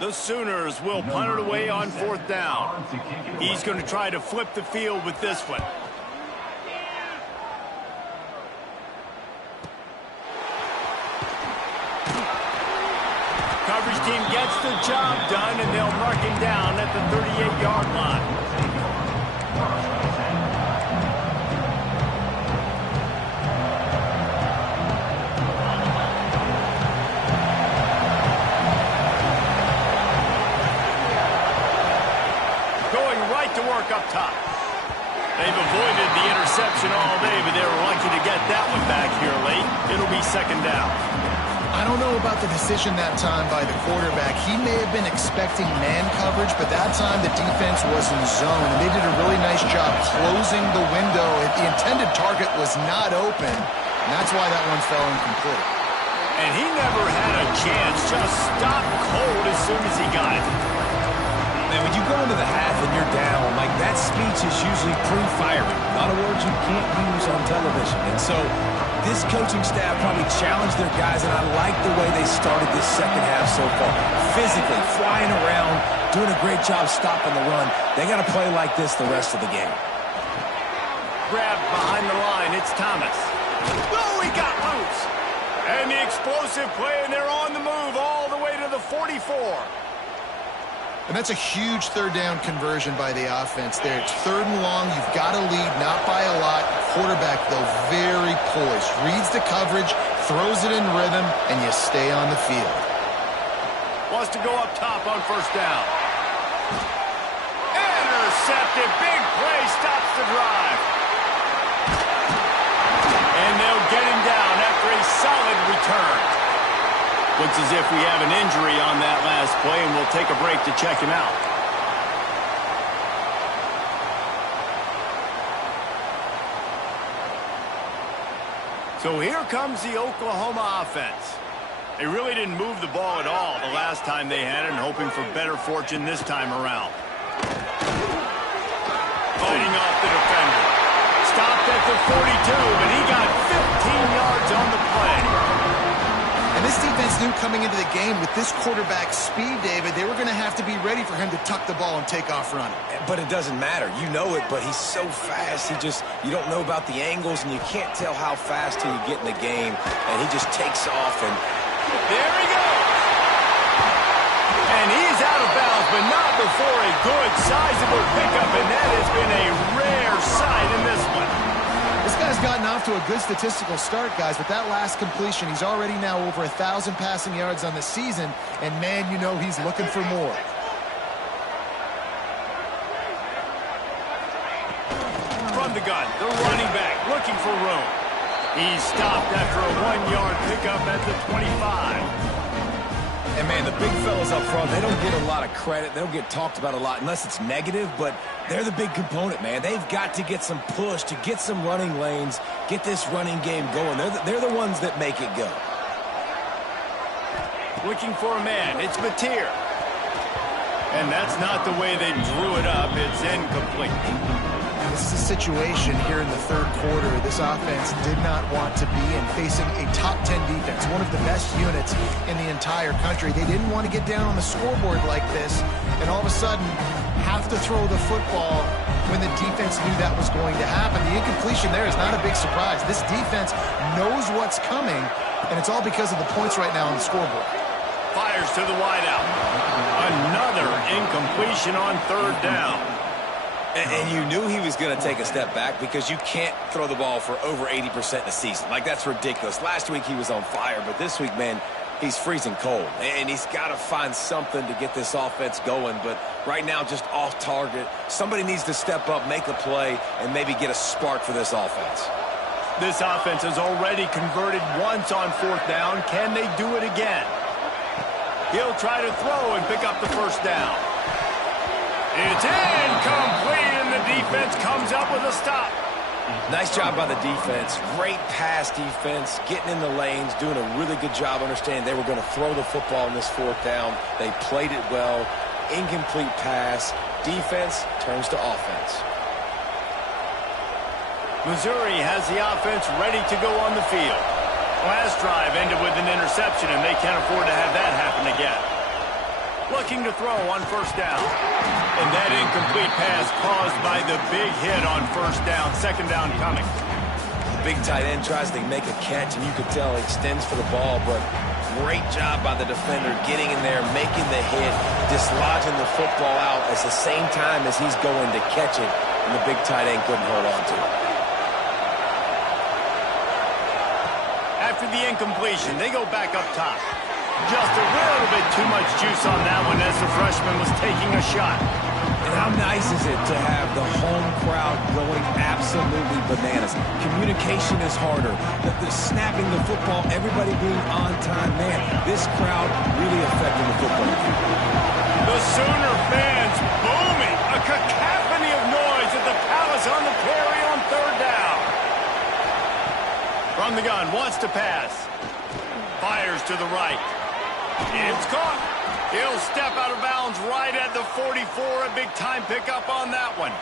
The Sooners will punt it away on 4th down. He's going to try to flip the field with this one. Coverage team gets the job done, and they'll mark him down at the 38-yard line. Going right to work up top. They've avoided the interception all day, but they were lucky to get that one back here late. It'll be 2nd down. I don't know about the decision that time by the quarterback. He may have been expecting man coverage, but that time the defense was in zone, and they did a really nice job closing the window. The intended target was not open, and that's why that one fell incomplete. And he never had a chance, just stopped cold as soon as he got it. Man, when you go into the half and you're down, like that speech is usually pre-firing. A lot of words you can't use on television. And so this coaching staff probably challenged their guys, and I like the way they started this 2nd half so far. Physically, flying around, doing a great job stopping the run. They got to play like this the rest of the game. Grabbed behind the line, it's Thomas. Oh, he got loose. And the explosive play, and they're on the move all the way to the 44. And that's a huge 3rd down conversion by the offense there. It's 3rd and long. You've got to lead, not by a lot. Quarterback, though, very poised. Reads the coverage, throws it in rhythm, and you stay on the field. Wants to go up top on 1st down. Intercepted. Big play. Stops the drive. And they'll get him down after a solid return. Looks as if we have an injury on that last play, and we'll take a break to check him out. So here comes the Oklahoma offense. They really didn't move the ball at all the last time they had it, and hoping for better fortune this time around. Fighting off the defender. Stopped at the 42, but he got 15 yards on the play. And this defense knew coming into the game with this quarterback's speed, David, they were going to have to be ready for him to tuck the ball and take off running. But it doesn't matter. You know it, but he's so fast. You don't know about the angles, and you can't tell how fast till you get in the game. And he just takes off, and there he goes. And he's out of bounds, but not before a good, sizable pickup, and that has been a rare sight in this one. This guy's gotten off to a good statistical start, guys, but that last completion, he's already now over 1,000 passing yards on the season, and man, you know he's looking for more. From the gun, the running back looking for room. He's stopped after a 1-yard pickup at the 25. And, man, the big fellas up front, they don't get a lot of credit. They don't get talked about a lot unless it's negative, but they're the big component, man. They've got to get some push, to get some running lanes, get this running game going. They're the ones that make it go. Looking for a man. It's Mateer. And that's not the way they drew it up. It's incomplete. This is a situation here in the 3rd quarter this offense did not want to be in, facing a top 10 defense, one of the best units in the entire country. They didn't want to get down on the scoreboard like this and all of a sudden have to throw the football when the defense knew that was going to happen. The incompletion there is not a big surprise. This defense knows what's coming, and it's all because of the points right now on the scoreboard. Fires to the wideout. Another incompletion on 3rd down. And you knew he was going to take a step back because you can't throw the ball for over 80% in a season. Like, that's ridiculous. Last week he was on fire, but this week, man, he's freezing cold. And he's got to find something to get this offense going. But right now, just off target. Somebody needs to step up, make a play, and maybe get a spark for this offense. This offense has already converted once on 4th down. Can they do it again? He'll try to throw and pick up the first down. It's incomplete, and the defense comes up with a stop. Nice job by the defense. Great pass defense, getting in the lanes, doing a really good job understanding they were going to throw the football in this 4th down. They played it well. Incomplete pass. Defense turns to offense. Missouri has the offense ready to go on the field. Last drive ended with an interception, and they can't afford to have that happen again. Looking to throw on 1st down. And that incomplete pass caused by the big hit on 1st down. 2nd down coming. The big tight end tries to make a catch, and you could tell he extends for the ball, but great job by the defender getting in there, making the hit, dislodging the football out at the same time as he's going to catch it, and the big tight end couldn't hold on to it. After the incompletion, they go back up top. Just a little bit too much juice on that one as the freshman was taking a shot. And how nice is it to have the home crowd going absolutely bananas? Communication is harder. The snapping the football, everybody being on time. Man, this crowd really affecting the football. The Sooner fans booming. A cacophony of noise at the Palace on the Prairie on 3rd down. From the gun, wants to pass. Fires to the right. It's caught. He'll step out of bounds right at the 44. A big-time pickup on that one.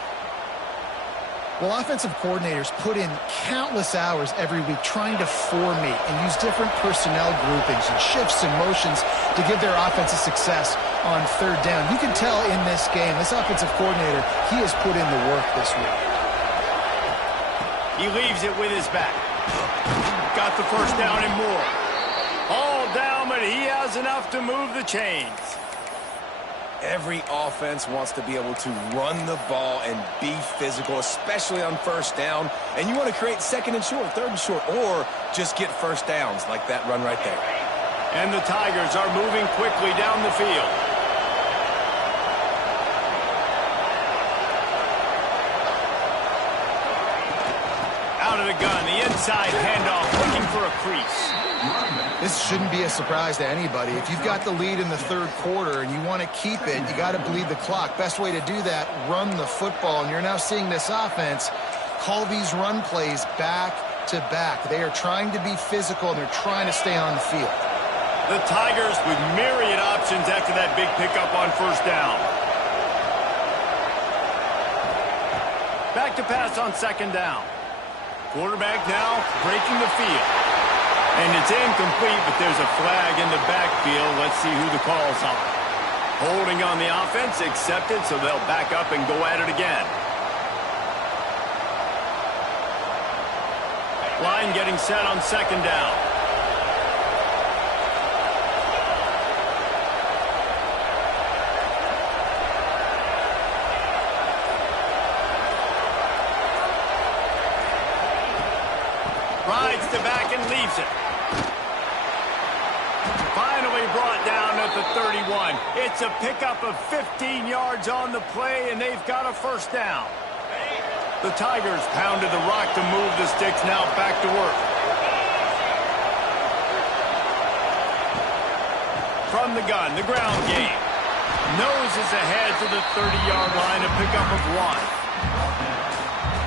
Well, offensive coordinators put in countless hours every week trying to formate and use different personnel groupings and shifts and motions to give their offense a success on 3rd down. You can tell in this game, this offensive coordinator, he has put in the work this week. He leaves it with his back. Got the 1st down and more. All down, but he has enough to move the chains. Every offense wants to be able to run the ball and be physical, especially on 1st down. And you want to create 2nd and short, 3rd and short, or just get 1st downs like that run right there. And the Tigers are moving quickly down the field. Out of the gun, the inside handoff, looking for a crease. This shouldn't be a surprise to anybody. If you've got the lead in the 3rd quarter and you want to keep it, you got to bleed the clock. Best way to do that, run the football. And you're now seeing this offense call these run plays back to back. They are trying to be physical, and they're trying to stay on the field. The Tigers with myriad options after that big pickup on 1st down. Back to pass on 2nd down. Quarterback now breaking the field. And it's incomplete, but there's a flag in the backfield. Let's see who the call's on. Holding on the offense, accepted, so they'll back up and go at it again. Line getting set on 2nd down. Rides to back and leaves it. Finally brought down at the 31. It's a pickup of 15 yards on the play, and they've got a 1st down. The Tigers pounded the rock to move the sticks, now back to work. From the gun, the ground game. Noses ahead to the 30-yard line, a pickup of 1.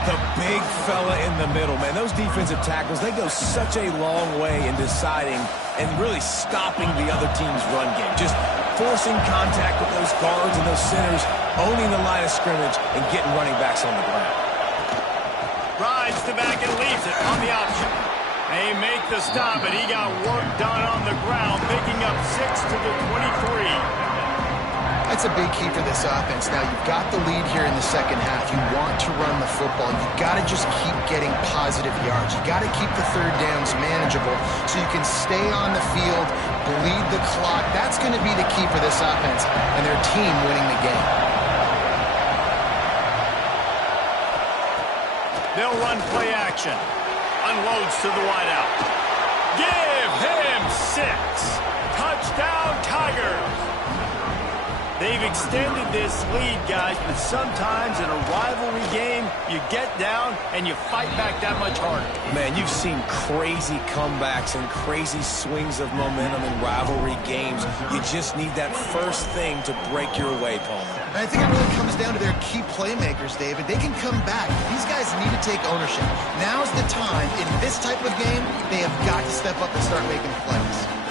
The big fella in the middle, man. Those defensive tackles, they go such a long way in deciding and really stopping the other team's run game. Just forcing contact with those guards and those centers, owning the line of scrimmage, and getting running backs on the ground. Rides to back and leaves it on the option. They make the stop, but he got work done on the ground, picking up 6 to the 23. That's a big key for this offense. Now, you've got the lead here in the 2nd half. You want to run the football. You've got to just keep getting positive yards. You've got to keep the 3rd downs manageable so you can stay on the field, bleed the clock. That's going to be the key for this offense and their team winning the game. They'll run play action. Unloads to the wideout. Give him 6. Touchdown, Tigers. They've extended this lead, guys, but sometimes in a rivalry game, you get down and you fight back that much harder. Man, you've seen crazy comebacks and crazy swings of momentum in rivalry games. You just need that first thing to break your way, Palmer. And I think it really comes down to their key playmakers, David. They can come back. These guys need to take ownership. Now's the time. In this type of game, they have got to step up and start making plays.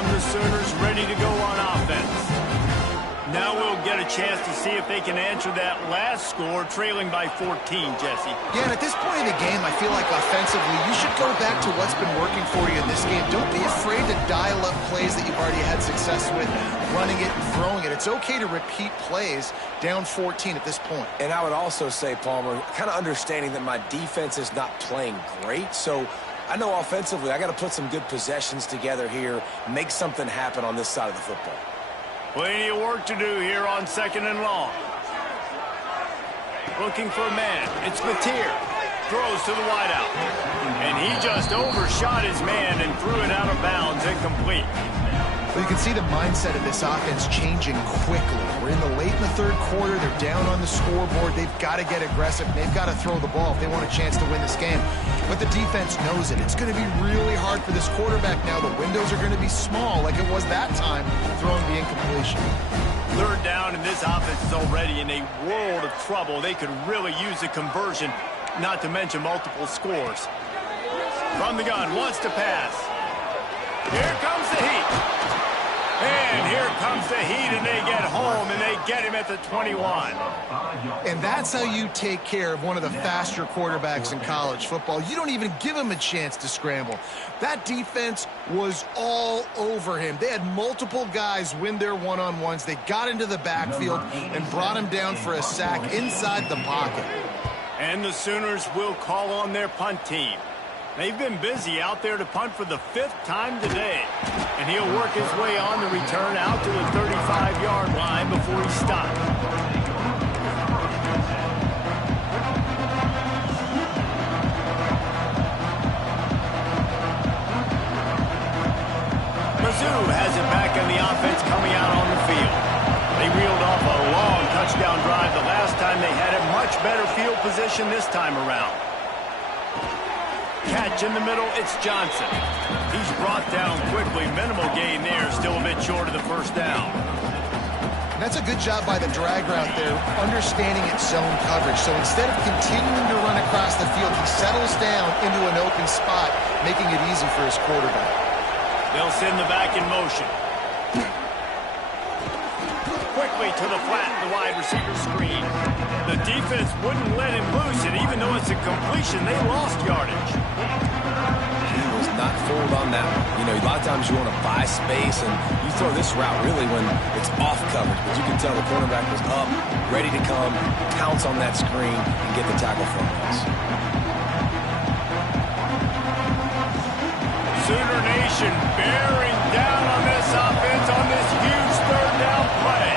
The Sooners ready to go on offense. Now we'll get a chance to see if they can answer that last score, trailing by 14, Jesse. Yeah, and at this point in the game, I feel like offensively, you should go back to what's been working for you in this game. Don't be afraid to dial up plays that you've already had success with, running it and throwing it. It's okay to repeat plays down 14 at this point. And I would also say, Palmer, kind of understanding that my defense is not playing great, so I know offensively I got to put some good possessions together here, make something happen on this side of the football. Plenty of work to do here on 2nd and long. Looking for a man. It's Mateer. Throws to the wideout. And he just overshot his man and threw it out of bounds, incomplete. Well, you can see the mindset of this offense changing quickly. We're late in the third quarter. They're down on the scoreboard. They've got to get aggressive. They've got to throw the ball if they want a chance to win this game. But the defense knows it. It's going to be really hard for this quarterback now. The windows are going to be small like it was that time throwing the incompletion. 3rd down, and this offense is already in a world of trouble. They could really use a conversion, not to mention multiple scores. From the gun, wants to pass. Here comes the heat. And here comes the heat, and they get home, and they get him at the 21. And that's how you take care of one of the faster quarterbacks in college football. You don't even give him a chance to scramble. That defense was all over him. They had multiple guys win their one-on-ones. They got into the backfield and brought him down for a sack inside the pocket. And the Sooners will call on their punt team. They've been busy out there to punt for the 5th time today. And he'll work his way on the return out to the 35-yard line before he stops. Mizzou has it back on the offense coming out on the field. They reeled off a long touchdown drive the last time they had it. Much better field position this time around. Catch in the middle, it's Johnson. He's brought down quickly. Minimal gain there, still a bit short of the 1st down. And that's a good job by the drag route there, understanding its zone coverage. So instead of continuing to run across the field, he settles down into an open spot, making it easy for his quarterback. They'll send the back in motion. Quickly to the flat, the wide receiver screen. The defense wouldn't let him loose, and even though it's a completion, they lost yardage. He was not fooled on that one. You know, a lot of times you want to buy space, and you throw this route really when it's off coverage. But you can tell the cornerback was up, ready to come, pounce on that screen, and get the tackle for a loss. Sooner Nation bearing down on this offense on this huge 3rd down play.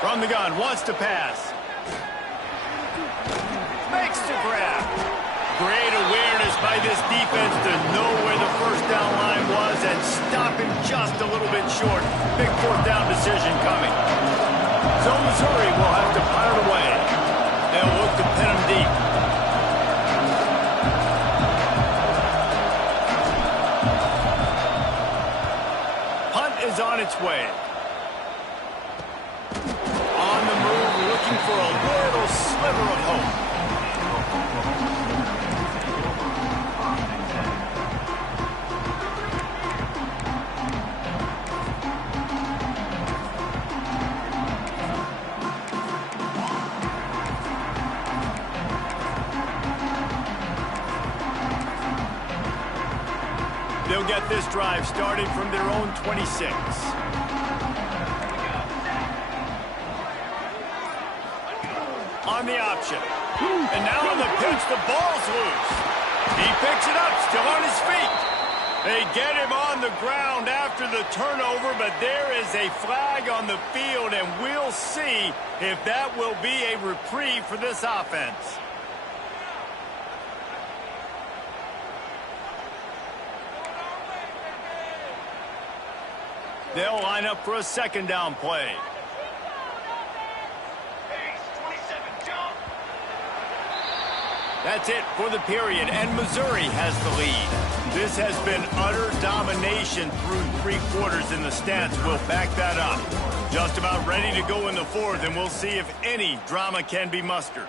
From the gun, wants to pass. Makes the grab. Great awareness by this defense to know where the 1st down line was and stop him just a little bit short. Big 4th down decision coming. So Missouri will have to punt it away. They'll look to pin him deep. Punt is on its way. On the move, looking for a little sliver of hope. They'll get this drive started from their own 26. On the option. And now on the pitch, the ball's loose. He picks it up, still on his feet. They get him on the ground after the turnover, but there is a flag on the field, and we'll see if that will be a reprieve for this offense. They'll line up for a second down play. That's it for the period, and Missouri has the lead. This has been utter domination through 3 quarters, and the stats will back that up. Just about ready to go in the fourth, and we'll see if any drama can be mustered.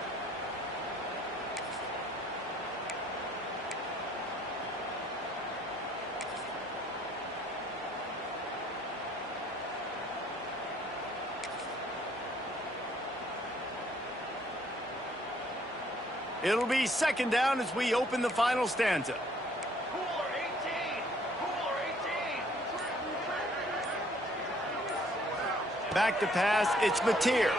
It'll be second down as we open the final stanza. Cooler 18! Cooler 18! Back to pass, it's Mateer.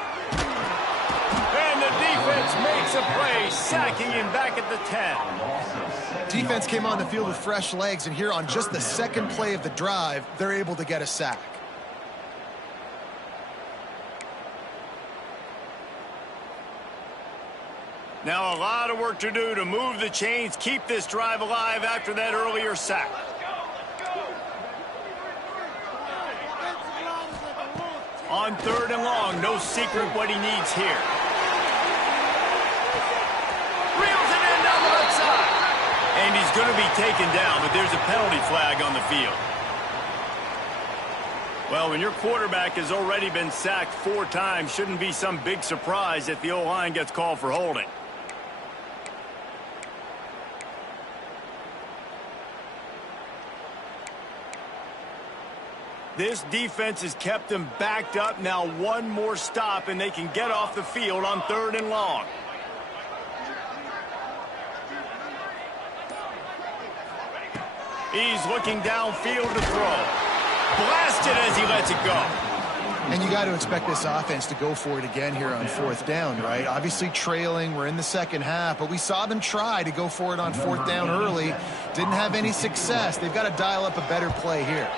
And the defense makes a play, sacking him back at the 10. Defense came on the field with fresh legs, and here on just the second play of the drive, they're able to get a sack. Now a lot of work to do to move the chains, keep this drive alive after that earlier sack. On third and long, no secret what he needs here. Reels it in down the left side. And he's going to be taken down, but there's a penalty flag on the field. Well, when your quarterback has already been sacked 4 times, shouldn't be some big surprise if the O-line gets called for holding. This defense has kept them backed up. Now one more stop, and they can get off the field on third and long. He's looking downfield to throw. Blasted as he lets it go. And you got to expect this offense to go for it again here on fourth down, right? Obviously trailing, we're in the second half, but we saw them try to go for it on fourth down early. Didn't have any success. They've got to dial up a better play here.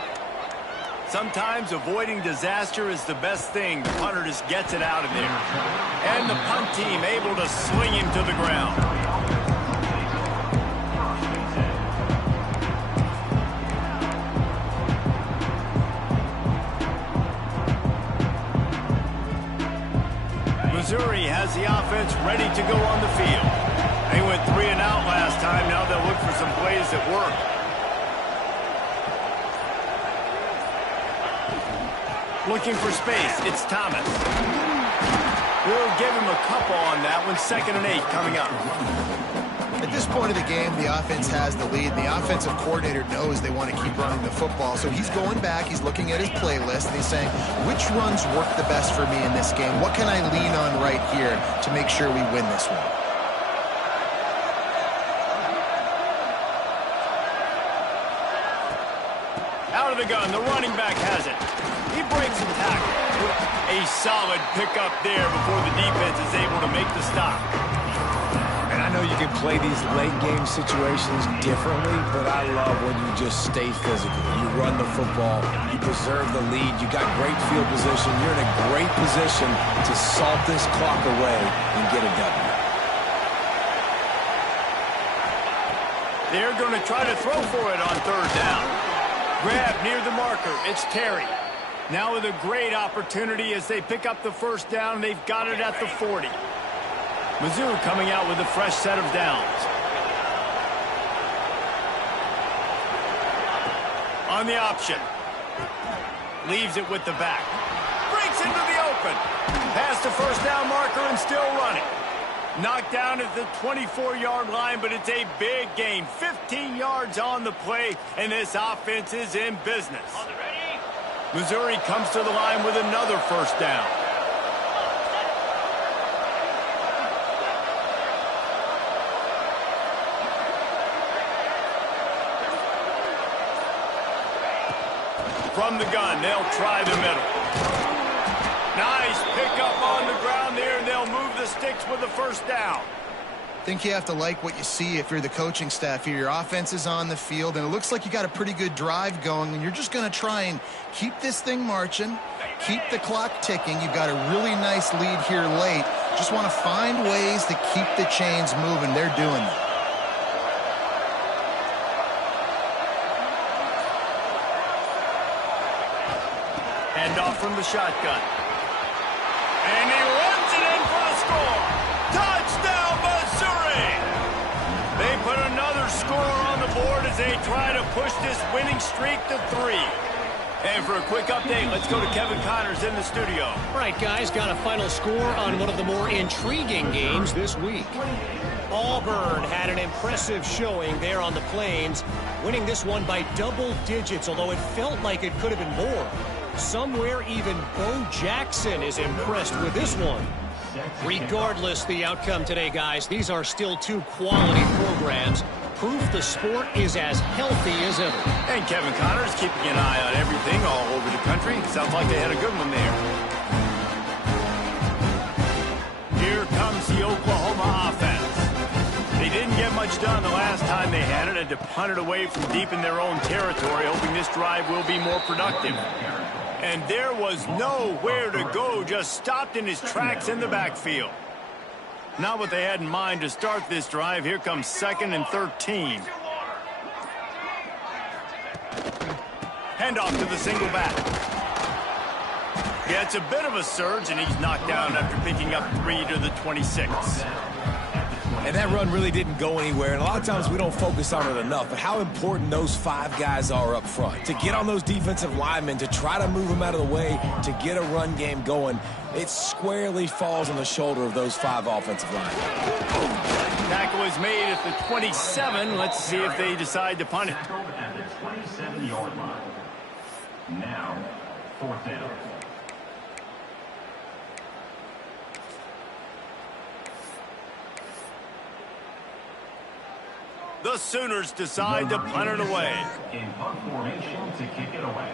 Sometimes avoiding disaster is the best thing. The punter just gets it out of there. And the punt team able to sling him to the ground. Missouri has the offense ready to go on the field. They went 3 and out last time. Now they'll look for some plays that work. Looking for space, it's Thomas. We'll give him a couple on that one. 2nd and 8 coming up. At this point of the game, the offense has the lead. The offensive coordinator knows they want to keep running the football. So he's going back, he's looking at his playlist, and he's saying, which runs work the best for me in this game? What can I lean on right here to make sure we win this one? Out of the gun, the running back has it. He breaks some tackle. A solid pickup there before the defense is able to make the stop. And I know you can play these late-game situations differently, but I love when you just stay physical. You run the football, you preserve the lead, you got great field position, you're in a great position to salt this clock away and get a W. They're going to try to throw for it on third down. Grab near the marker. It's Terry. Now with a great opportunity as they pick up the first down. They've got it at the 40. Mizzou coming out with a fresh set of downs. On the option. Leaves it with the back. Breaks into the open. Past the first down marker and still running. Knocked down at the 24-yard line, but it's a big gain. 15 yards on the play, and this offense is in business. Missouri comes to the line with another first down. From the gun, they'll try the middle. Nice pickup on the ground there, and they'll move the sticks with the first down. I think you have to like what you see if you're the coaching staff here. Your offense is on the field, and it looks like you got a pretty good drive going, and you're just going to try and keep this thing marching, keep the clock ticking. You've got a really nice lead here late. Just want to find ways to keep the chains moving. They're doing it. Hand off from the shotgun. And he runs it in for the score. Touchdown, Missouri! They put another score on the board as they try to push this winning streak to 3. And for a quick update, let's go to Kevin Connors in the studio. All right, guys, got a final score on one of the more intriguing games this week. Auburn had an impressive showing there on the Plains, winning this one by double digits, although it felt like it could have been more. Somewhere even Bo Jackson is impressed with this one. Regardless the outcome today, guys, these are still two quality programs. Proof the sport is as healthy as ever. And Kevin Connors keeping an eye on everything all over the country. Sounds like they had a good one there. Here comes the Oklahoma offense. They didn't get much done the last time they had it, and to punt it away from deep in their own territory, hoping this drive will be more productive. And there was nowhere to go, just stopped in his tracks in the backfield. Not what they had in mind to start this drive. Here comes 2nd and 13. Handoff to the single back. Yeah, it's a bit of a surge, and he's knocked down after picking up 3 to the 26. And that run really didn't go anywhere, and a lot of times we don't focus on it enough, but how important those 5 guys are up front. To get on those defensive linemen, to try to move them out of the way, to get a run game going, it squarely falls on the shoulder of those 5 offensive linemen. Tackle is made at the 27. Let's see if they decide to punt it. At the 27-yard line. Now, 4th down. The Sooners decide to punt it away. In punt formation to kick it away.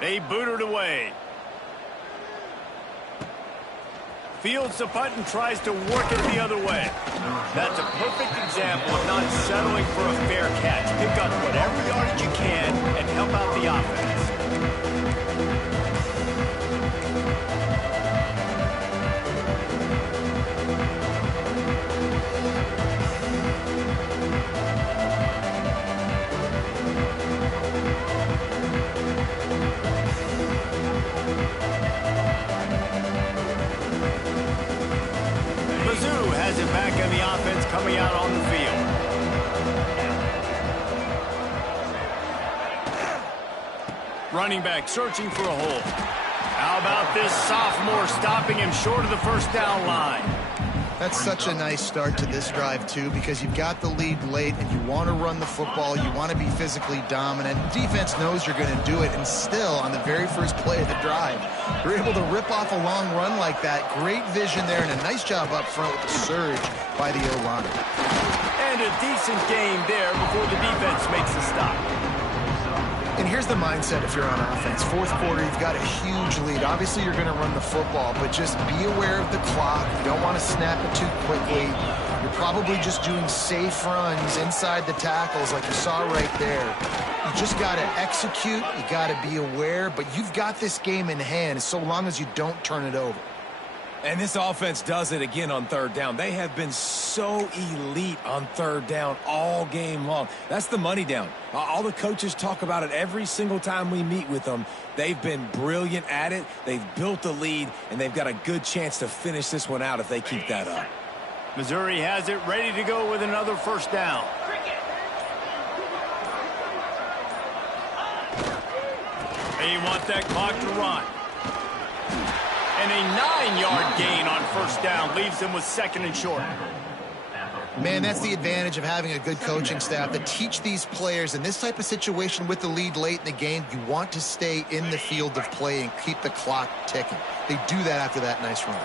They boot it away. Fields the punt and tries to work it the other way. That's a perfect example of not settling for a fair catch. Pick up whatever yardage you can and help out the offense. Has it back in the offense coming out on the field. Running back searching for a hole. How about this sophomore stopping him short of the first down line? That's such a nice start to this drive, too, because you've got the lead late and you want to run the football. You want to be physically dominant. Defense knows you're going to do it, and still, on the very first play of the drive, you're able to rip off a long run like that. Great vision there, and a nice job up front with the surge by the O-line. And a decent game there before the defense makes a stop. And here's the mindset if you're on offense. 4th quarter, you've got a huge lead. Obviously, you're going to run the football, but just be aware of the clock. You don't want to snap it too quickly. You're probably just doing safe runs inside the tackles like you saw right there. You just got to execute. You got to be aware, but you've got this game in hand so long as you don't turn it over. And this offense does it again on 3rd down. They have been so elite on 3rd down all game long. That's the money down. All the coaches talk about it every single time we meet with them. They've been brilliant at it. They've built a lead, and they've got a good chance to finish this one out if they keep that up. Missouri has it ready to go with another first down. They want that clock to run. And a 9-yard gain on first down leaves them with 2nd and short. Man, that's the advantage of having a good coaching staff to teach these players in this type of situation with the lead late in the game. You want to stay in the field of play and keep the clock ticking. They do that after that nice run.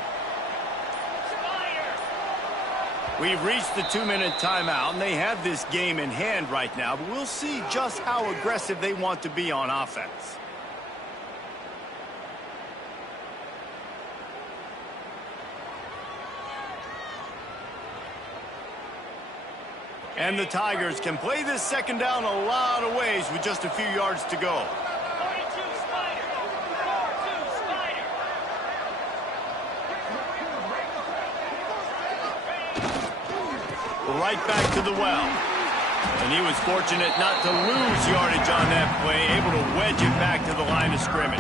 We've reached the 2-minute timeout, and they have this game in hand right now, but we'll see just how aggressive they want to be on offense. And the Tigers can play this second down a lot of ways with just a few yards to go. Right back to the well. And he was fortunate not to lose yardage on that play, able to wedge it back to the line of scrimmage.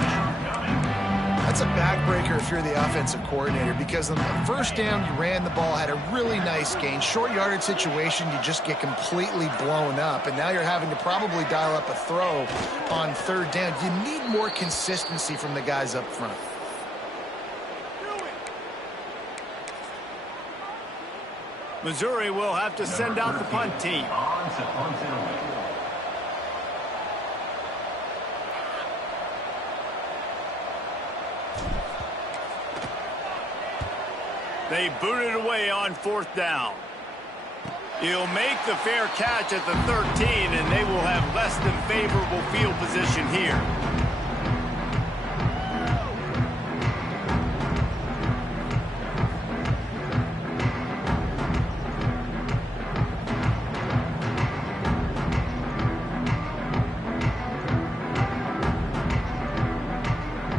That's a backbreaker if you're the offensive coordinator, because on the first down, you ran the ball, had a really nice gain. Short yardage situation, you just get completely blown up, and now you're having to probably dial up a throw on third down. You need more consistency from the guys up front. Missouri will have to send out the punt team. They boot it away on fourth down. He'll make the fair catch at the 13, and they will have less than favorable field position here.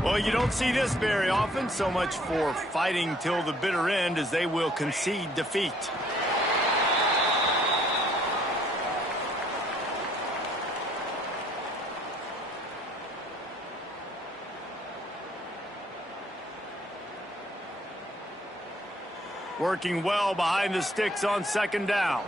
Well, you don't see this very often. So much for fighting till the bitter end, as they will concede defeat. Working well behind the sticks on second down.